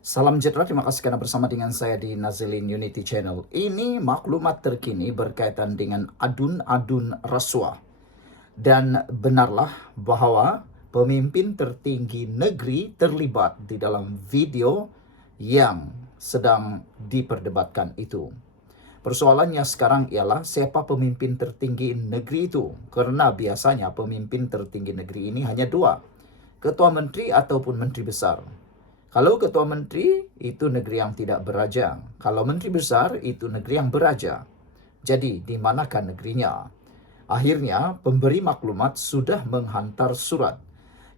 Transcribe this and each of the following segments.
Salam sejahtera, terima kasih karena bersama dengan saya di Nazilin Unity Channel. Ini maklumat terkini berkaitan dengan adun-adun rasuah. Dan benarlah bahwa pemimpin tertinggi negeri terlibat di dalam video yang sedang diperdebatkan itu. Persoalannya sekarang ialah siapa pemimpin tertinggi negeri itu. Karena biasanya pemimpin tertinggi negeri ini hanya dua, ketua menteri ataupun menteri besar. Kalau ketua menteri, itu negeri yang tidak beraja. Kalau menteri besar, itu negeri yang beraja. Jadi, di manakah negerinya? Akhirnya, pemberi maklumat sudah menghantar surat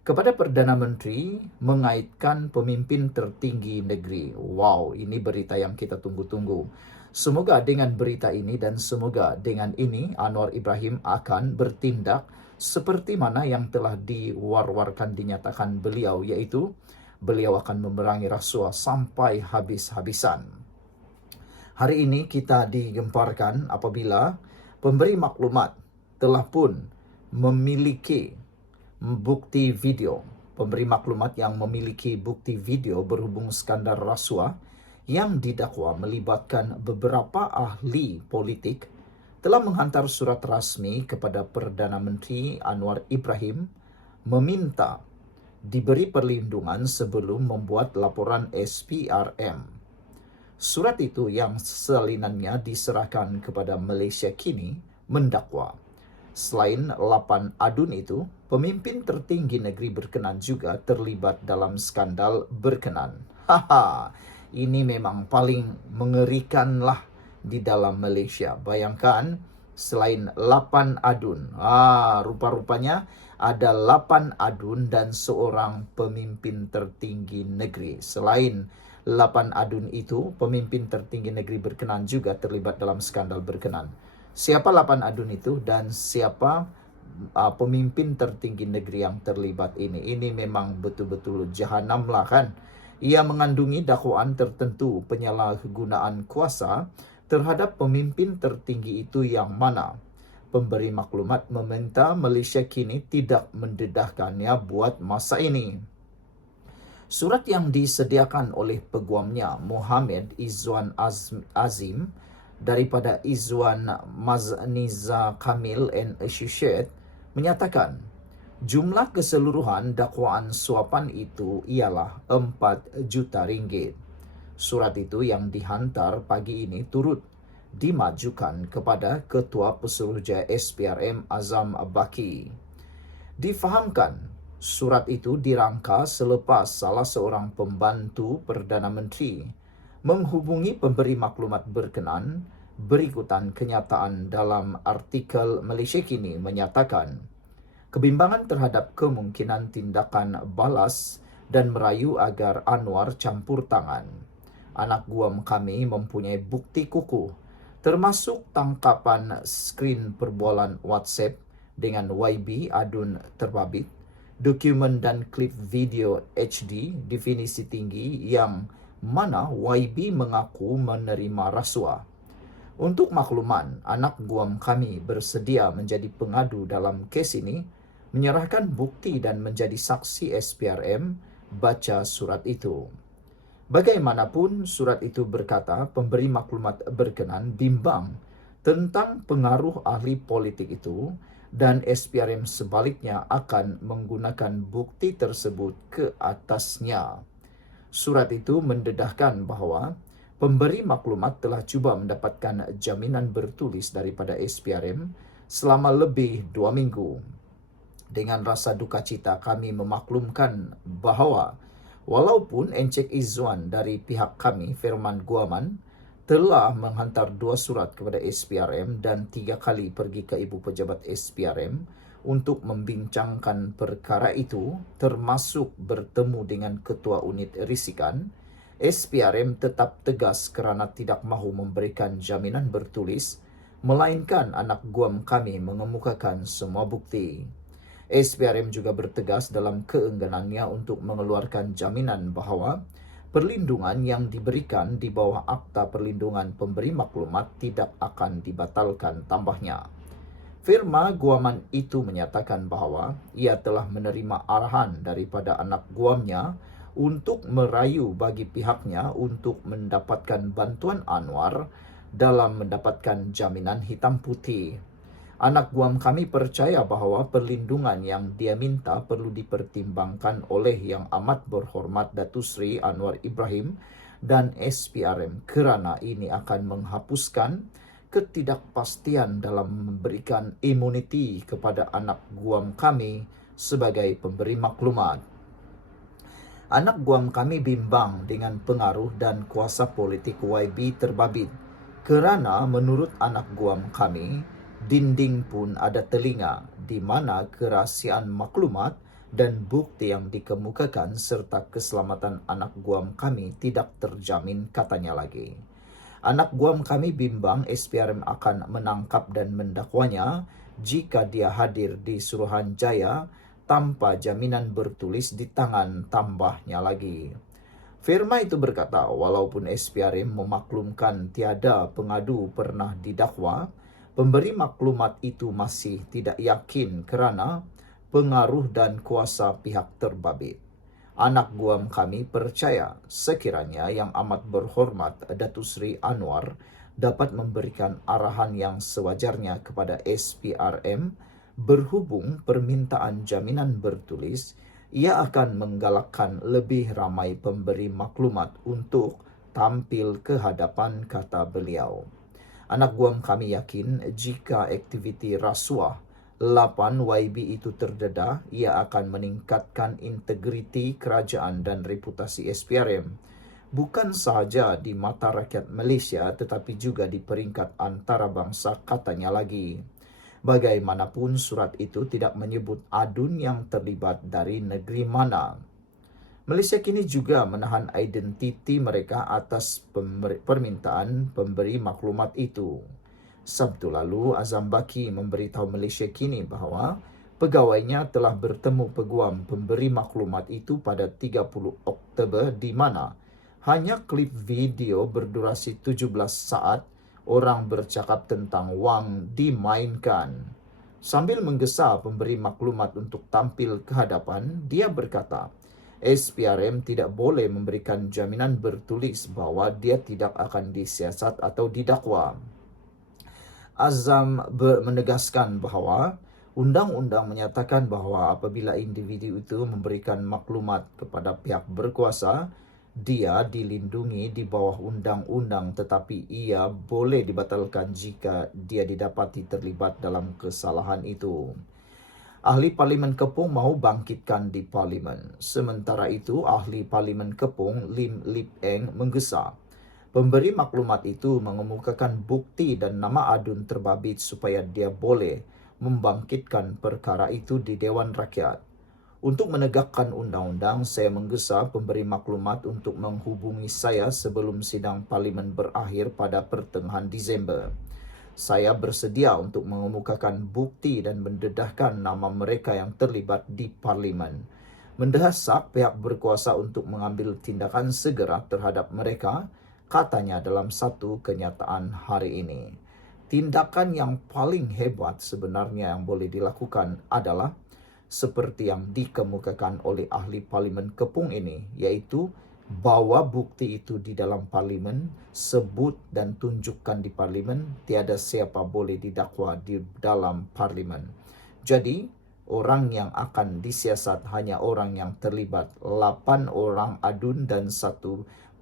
kepada Perdana Menteri mengaitkan pemimpin tertinggi negeri. Wow, ini berita yang kita tunggu-tunggu. Semoga dengan berita ini dan semoga dengan ini Anwar Ibrahim akan bertindak seperti mana yang telah diwar-warkan dinyatakan beliau, yaitu beliau akan memerangi rasuah sampai habis-habisan. Hari ini kita digemparkan apabila pemberi maklumat telah pun memiliki bukti video. Pemberi maklumat yang memiliki bukti video berhubung skandal rasuah yang didakwa melibatkan beberapa ahli politik telah menghantar surat rasmi kepada Perdana Menteri Anwar Ibrahim meminta diberi perlindungan sebelum membuat laporan SPRM. Surat itu yang salinannya diserahkan kepada Malaysia kini mendakwa. Selain 8 adun itu, pemimpin tertinggi negeri berkenan juga terlibat dalam skandal berkenan. Ini memang paling mengerikan lah di dalam Malaysia. Bayangkan, selain 8 adun, rupa-rupanya ada 8 adun dan seorang pemimpin tertinggi negeri. Selain 8 adun itu, pemimpin tertinggi negeri berkenan juga terlibat dalam skandal berkenan. Siapa 8 adun itu dan siapa pemimpin tertinggi negeri yang terlibat ini? Ini memang betul-betul jahanam lah kan. Ia mengandungi dakwaan tertentu penyalahgunaan kuasa terhadap pemimpin tertinggi itu yang mana pemberi maklumat meminta Malaysia kini tidak mendedahkannya buat masa ini. Surat yang disediakan oleh peguamnya Muhammad Izwan Azim daripada Izwan Mazniza Kamil and Associate menyatakan jumlah keseluruhan dakwaan suapan itu ialah 4 juta ringgit. Surat itu yang dihantar pagi ini turut dimajukan kepada Ketua Pesuruhjaya SPRM Azam Baki. Difahamkan, surat itu dirangka selepas salah seorang pembantu Perdana Menteri menghubungi pemberi maklumat berkenan. Berikutan kenyataan dalam artikel Malaysia Kini menyatakan, kebimbangan terhadap kemungkinan tindakan balas dan merayu agar Anwar campur tangan. Anak guam kami mempunyai bukti kukuh termasuk tangkapan skrin perbualan WhatsApp dengan YB adun terbabit, dokumen dan klip video HD definisi tinggi yang mana YB mengaku menerima rasuah. Untuk makluman, anak guam kami bersedia menjadi pengadu dalam kes ini, menyerahkan bukti dan menjadi saksi SPRM, baca surat itu. Bagaimanapun, surat itu berkata pemberi maklumat berkenan bimbang tentang pengaruh ahli politik itu dan SPRM sebaliknya akan menggunakan bukti tersebut ke atasnya. Surat itu mendedahkan bahawa pemberi maklumat telah cuba mendapatkan jaminan bertulis daripada SPRM selama lebih 2 minggu. Dengan rasa duka cita kami memaklumkan bahawa walaupun Encik Izwan dari pihak kami, Firman Guaman, telah menghantar 2 surat kepada SPRM dan 3 kali pergi ke Ibu Pejabat SPRM untuk membincangkan perkara itu, termasuk bertemu dengan Ketua Unit Risikan, SPRM tetap tegas kerana tidak mahu memberikan jaminan bertulis, melainkan anak guam kami mengemukakan semua bukti. SPRM juga bertegas dalam keengganannya untuk mengeluarkan jaminan bahawa perlindungan yang diberikan di bawah Akta Perlindungan Pemberi Maklumat tidak akan dibatalkan, tambahnya. Firma guaman itu menyatakan bahawa ia telah menerima arahan daripada anak guamnya untuk merayu bagi pihaknya untuk mendapatkan bantuan Anwar dalam mendapatkan jaminan hitam putih. Anak guam kami percaya bahwa perlindungan yang dia minta perlu dipertimbangkan oleh Yang Amat Berhormat Datuk Seri Anwar Ibrahim dan SPRM kerana ini akan menghapuskan ketidakpastian dalam memberikan imuniti kepada anak guam kami sebagai pemberi maklumat. Anak guam kami bimbang dengan pengaruh dan kuasa politik YB terbabit kerana menurut anak guam kami, dinding pun ada telinga di mana kerahsiaan maklumat dan bukti yang dikemukakan serta keselamatan anak guam kami tidak terjamin, katanya lagi. Anak guam kami bimbang SPRM akan menangkap dan mendakwanya jika dia hadir di Suruhanjaya tanpa jaminan bertulis di tangan, tambahnya lagi. Firma itu berkata, walaupun SPRM memaklumkan tiada pengadu pernah didakwa, pemberi maklumat itu masih tidak yakin kerana pengaruh dan kuasa pihak terbabit. Anak guam kami percaya sekiranya Yang Amat Berhormat Datuk Seri Anwar dapat memberikan arahan yang sewajarnya kepada SPRM berhubung permintaan jaminan bertulis, ia akan menggalakkan lebih ramai pemberi maklumat untuk tampil ke hadapan, kata beliau. Anak guam kami yakin jika aktiviti rasuah 8 YB itu terdedah, ia akan meningkatkan integriti kerajaan dan reputasi SPRM. Bukan sahaja di mata rakyat Malaysia tetapi juga di peringkat antarabangsa, katanya lagi. Bagaimanapun surat itu tidak menyebut adun yang terlibat dari negeri mana. Malaysia kini juga menahan identiti mereka atas permintaan pemberi maklumat itu. Sabtu lalu, Azam Baki memberitahu Malaysia kini bahawa pegawainya telah bertemu peguam pemberi maklumat itu pada 30 Oktober di mana hanya klip video berdurasi 17 saat orang bercakap tentang wang dimainkan. Sambil menggesa pemberi maklumat untuk tampil ke hadapan, dia berkata, SPRM tidak boleh memberikan jaminan bertulis bahawa dia tidak akan disiasat atau didakwa. Azam menegaskan bahawa undang-undang menyatakan bahawa apabila individu itu memberikan maklumat kepada pihak berkuasa, dia dilindungi di bawah undang-undang tetapi ia boleh dibatalkan jika dia didapati terlibat dalam kesalahan itu. Ahli Parlimen Kepung mahu bangkitkan di Parlimen. Sementara itu, Ahli Parlimen Kepung Lim Lip Eng menggesa pemberi maklumat itu mengemukakan bukti dan nama adun terbabit supaya dia boleh membangkitkan perkara itu di Dewan Rakyat. Untuk menegakkan undang-undang, saya menggesa pemberi maklumat untuk menghubungi saya sebelum sidang Parlimen berakhir pada pertengahan Disember. Saya bersedia untuk mengemukakan bukti dan mendedahkan nama mereka yang terlibat di Parlimen. Mendesak pihak berkuasa untuk mengambil tindakan segera terhadap mereka, katanya dalam satu kenyataan hari ini. Tindakan yang paling hebat sebenarnya yang boleh dilakukan adalah seperti yang dikemukakan oleh ahli Parlimen Kepung ini, iaitu bawa bukti itu di dalam Parlimen, sebut dan tunjukkan di Parlimen, tiada siapa boleh didakwa di dalam Parlimen. Jadi, orang yang akan disiasat hanya orang yang terlibat, 8 orang adun dan 1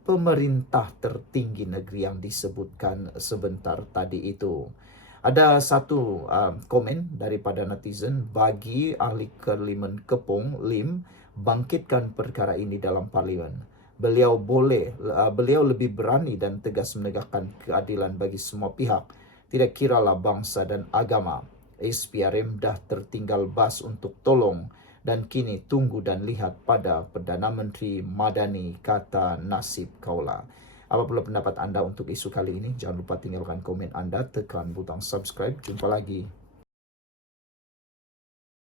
pemerintah tertinggi negeri yang disebutkan sebentar tadi itu. Ada satu komen daripada netizen, bagi ahli Parlimen Kepung Lim bangkitkan perkara ini dalam Parlimen. Beliau lebih berani dan tegas menegakkan keadilan bagi semua pihak, tidak kiralah bangsa dan agama. SPRM dah tertinggal bas untuk tolong dan kini tunggu dan lihat pada Perdana Menteri Madani, kata Nasib Kaula. Apabila pendapat anda untuk isu kali ini, jangan lupa tinggalkan komen anda, tekan butang subscribe. Jumpa lagi.